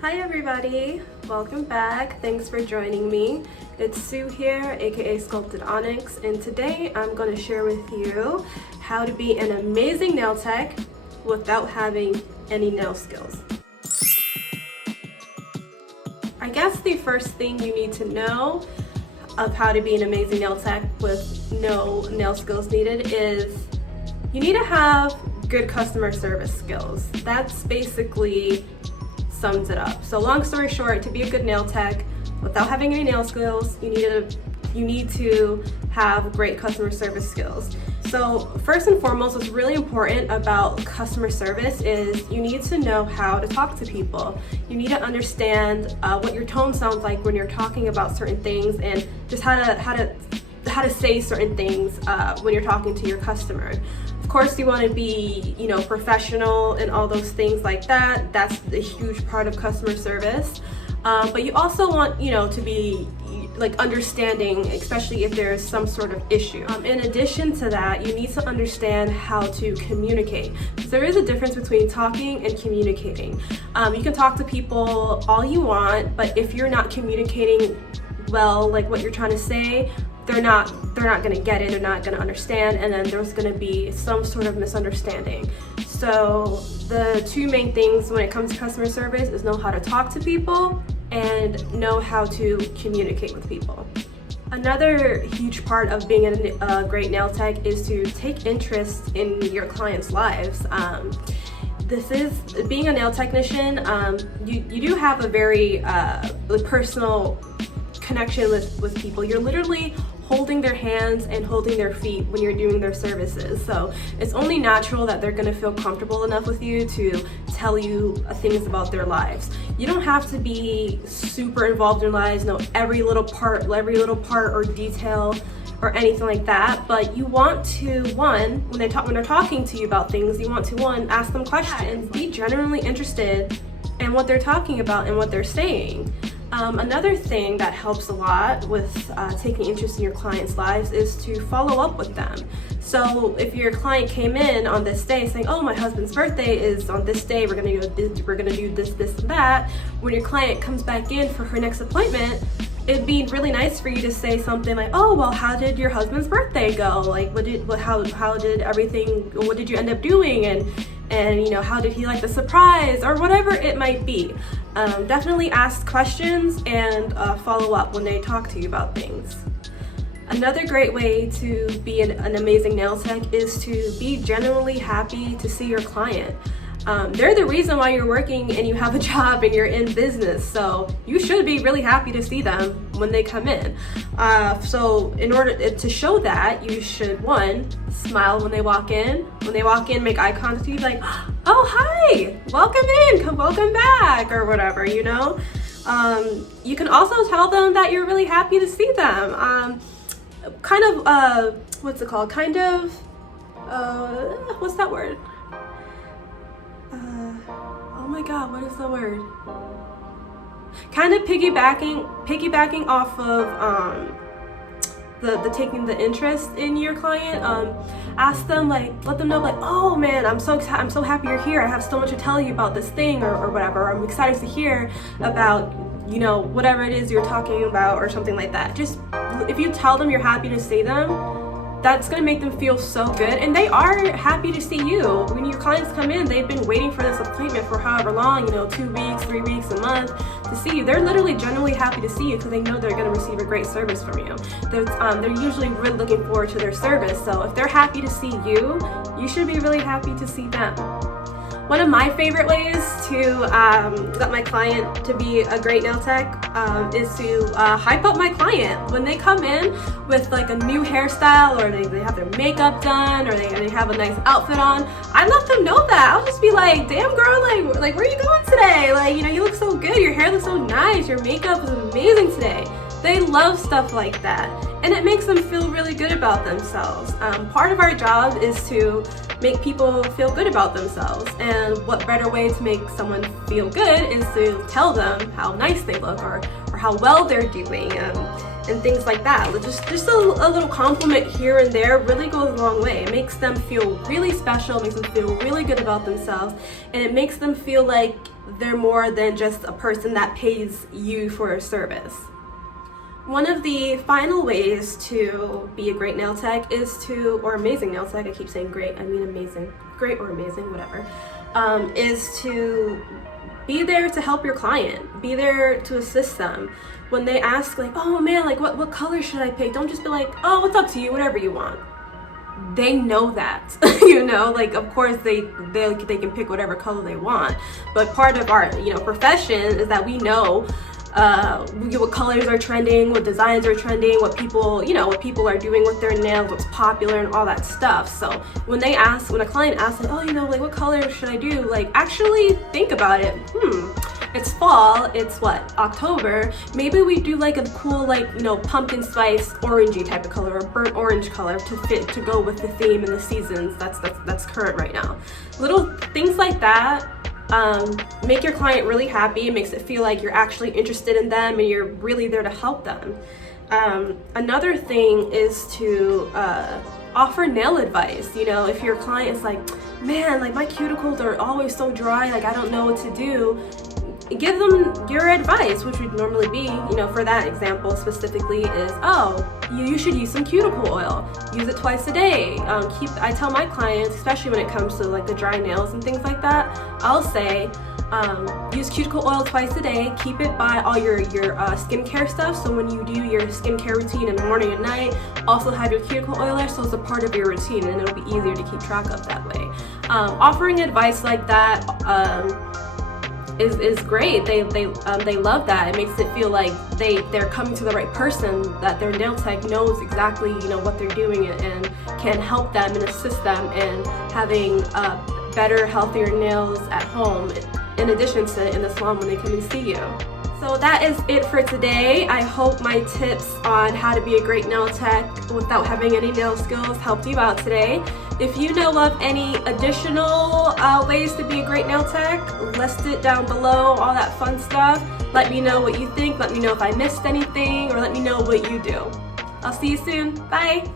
Hi everybody, welcome back. Thanks for joining me. It's Sue here, aka Sculpted Onyx, and today I'm going to share with you how to be an amazing nail tech without having any nail skills. I guess the first thing you need to know of how to be an amazing nail tech with no nail skills needed is you need to have good customer service skills. That's basically sums it up. So long story short, to be a good nail tech without having any nail skills, you need to have great customer service skills. So first and foremost, what's really important about customer service is you need to know how to talk to people. You need to understand what your tone sounds like when you're talking about certain things, and just how to say certain things when you're talking to your customer. Of course, you want to be, professional and all those things like that. That's a huge part of customer service. But you also want, to be understanding, especially if there's some sort of issue. In addition to that, you need to understand how to communicate. There is a difference between talking and communicating. You can talk to people all you want, but if you're not communicating well, like what you're trying to say, they're not going to get it, they're not going to understand, and then there's going to be some sort of misunderstanding. So the two main things when it comes to customer service is know how to talk to people and know how to communicate with people. Another huge part of being a great nail tech is to take interest in your clients' lives. Being a nail technician, you do have a very personal connection with people. You're literally holding their hands and holding their feet when you're doing their services. So it's only natural that they're gonna feel comfortable enough with you to tell you things about their lives. You don't have to be super involved in their lives, know every little part or detail or anything like that, but you want to, when they're talking to you about things, you want to, ask them questions, be genuinely interested in what they're talking about and what they're saying. Another thing that helps a lot with taking interest in your clients' lives is to follow up with them. So if your client came in on this day saying, oh, my husband's birthday is on this day, we're gonna do this, and that, when your client comes back in for her next appointment, it'd be really nice for you to say something like, oh, well, how did your husband's birthday go? Like, how did everything, what did you end up doing? And how did he like the surprise, or whatever it might be. Definitely ask questions and follow up when they talk to you about things. Another great way to be an amazing nail tech is to be genuinely happy to see your client. They're the reason why you're working and you have a job and you're in business, so you should be really happy to see them when they come in. So in order to show that, you should, one, smile when they walk in. When they walk in, make eye contact with you, like, oh, hi, welcome in, welcome back, or whatever, You can also tell them that you're really happy to see them. What's it called? What's that word? Oh my god, what is the word? Kind of piggybacking off of the taking the interest in your client. Ask them, let them know, oh man, I'm so happy you're here. I have so much to tell you about this thing or whatever. I'm excited to hear about whatever it is you're talking about or something like that. Just if you tell them you're happy to see them, that's gonna make them feel so good, and they are happy to see you. When your clients come in, they've been waiting for this appointment for however long, 2 weeks, 3 weeks, a month, to see you. They're literally genuinely happy to see you because they know they're gonna receive a great service from you. They're usually really looking forward to their service, so if they're happy to see you, you should be really happy to see them. One of my favorite ways to get my client to be a great nail tech is to hype up my client. When they come in with a new hairstyle, or they have their makeup done, or they have a nice outfit on, I let them know that. I'll just be like, damn girl, like where are you going today? You look so good, your hair looks so nice, your makeup is amazing today. They love stuff like that, and it makes them feel really good about themselves. Part of our job is to make people feel good about themselves, and what better way to make someone feel good is to tell them how nice they look or how well they're doing, and things like that. Just a little compliment here and there really goes a long way. It makes them feel really special, makes them feel really good about themselves, and it makes them feel like they're more than just a person that pays you for a service. One of the final ways to be a great nail tech is to, or amazing nail tech, I keep saying great, I mean amazing, great or amazing, whatever, is to be there to help your client, be there to assist them. When they ask like, oh man, like what color should I pick? Don't just be like, oh, it's up to you, whatever you want. They know that, you know, like of course they can pick whatever color they want, but part of our, you know, profession is that we know what colors are trending, what designs are trending, what people, you know, what people are doing with their nails, what's popular and all that stuff. So when a client asks like, oh, you know, like what color should I do? Like actually think about it. It's fall, it's what, October, maybe we do like a cool, like, you know, pumpkin spice orangey type of color, or burnt orange color to go with the theme and the seasons that's current right now. Little things like that make your client really happy. It makes it feel like you're actually interested in them and you're really there to help them. Another thing is to offer nail advice. You know, if your client is like, man, like my cuticles are always so dry, like I don't know what to do, give them your advice, which would normally be, you know, for that example specifically is, oh, you should use some cuticle oil. Use it twice a day. I tell my clients, especially when it comes to like the dry nails and things like that, I'll say, use cuticle oil twice a day. Keep it by all your skincare stuff. So when you do your skincare routine in the morning and night, also have your cuticle oil there so it's a part of your routine and it'll be easier to keep track of that way. Offering advice like that is great. They love that. It makes it feel like they're coming to the right person, that their nail tech knows exactly, you know, what they're doing and can help them and assist them in having better, healthier nails at home, in addition to in the salon when they come and see you. So that is it for today. I hope my tips on how to be a great nail tech without having any nail skills helped you out today. If you know of any additional ways to be a great nail tech, list it down below, all that fun stuff. Let me know what you think. Let me know if I missed anything, or let me know what you do. I'll see you soon. Bye.